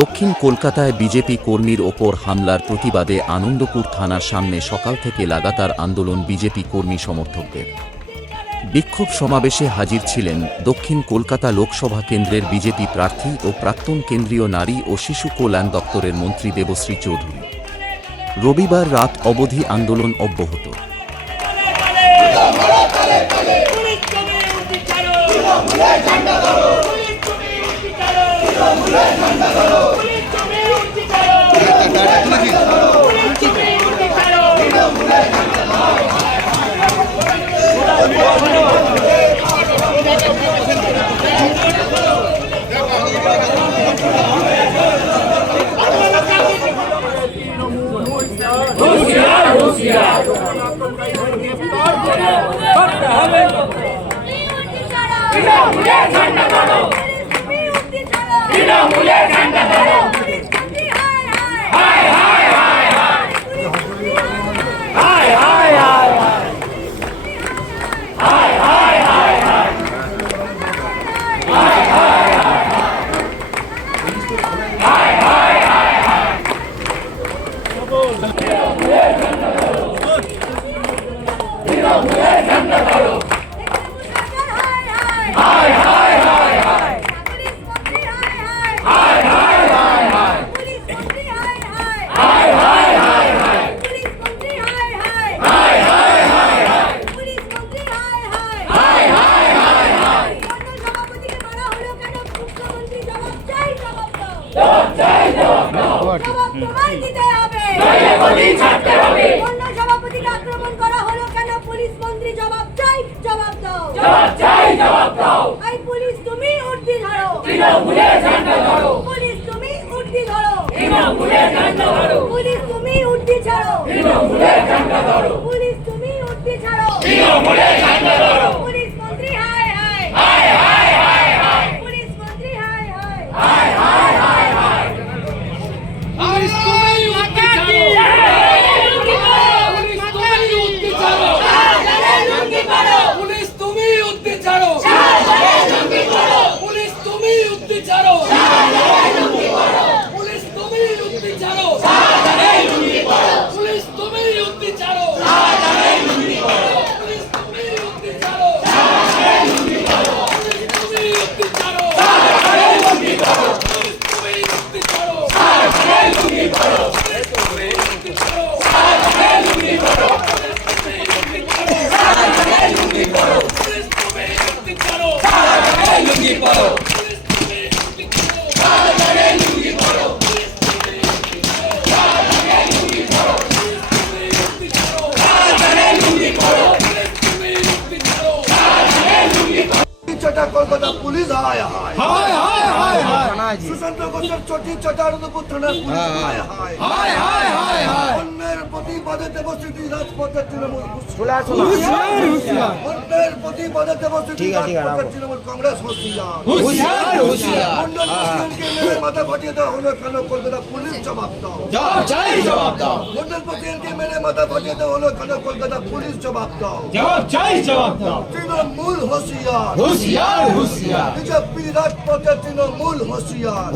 দক্ষিণ কলকাতায় বিজেপি কর্মীর ওপর হামলার প্রতিবাদে আনন্দপুর থানার সামনে সকাল থেকে লাগাতার আন্দোলন বিজেপি কর্মী সমর্থকদের। বিক্ষোভ সমাবেশে হাজির ছিলেন দক্ষিণ কলকাতা লোকসভা কেন্দ্রের বিজেপি প্রার্থী ও প্রাক্তন কেন্দ্রীয় নারী ও শিশু কল্যাণ দপ্তরের মন্ত্রী দেবশ্রী চৌধুরী। রবিবার রাত অবধি আন্দোলন অব্যাহত। আক্রমণ করা হলো কেন? পুলিশ মন্ত্রী জবাব চাই, জবাব দাও। পুলিশ তুমি উর্দি ধরো, পুলিশ তুমি উর্দি ধরো, পুলিশ তুমি উর্দি ছাড়ো, পুলিশ তুমি উর্দি ছাড়ো, পুলিশ মন্ত্রী হায় হায়, পুলিশ মন্ত্রী হায় হায়। পুলিশ তুমি উর্দি ছাড়ো, পুলিশ তুমি উর্দি ছাড়ো, পুলিশ তুমি উর্দি ছাড়ো, পুলিশ তুমি উর্দি ছাড়ো, পুলিশ তুমি উর্দি ছাড়ো, পুলিশ তুমি উর্দি ছাড়ো, কলকাতা পুলিশ হায় হায়, সুশান্ত ঘোষের চটি চটারদপুর থানার পুলিশ হায় হায়, অন্যের প্রতিবাদে দেবশ্রী রাজপথের তৃণমূল, অন্যের প্রতিবাদে দেবশ্রী রাজপথের তৃণমূল কংগ্রেস হুঁশিয়ার, মন্ডল প্রেসিডেন্টকে মেরে মাথা ফাটিয়ে দেওয়া হলো কেন? কলকাতা পুলিশ জবাব দাও। মন্ডল প্রেসিডেন্টকে মেরে মাথা ফাটিয়ে দেওয়া হলো কেন? কলকাতা পুলিশ জবাব দাও। তৃণমূল হুঁশিয়ার, বিজেপি রাজপথের তৃণমূল হুঁশিয়ার।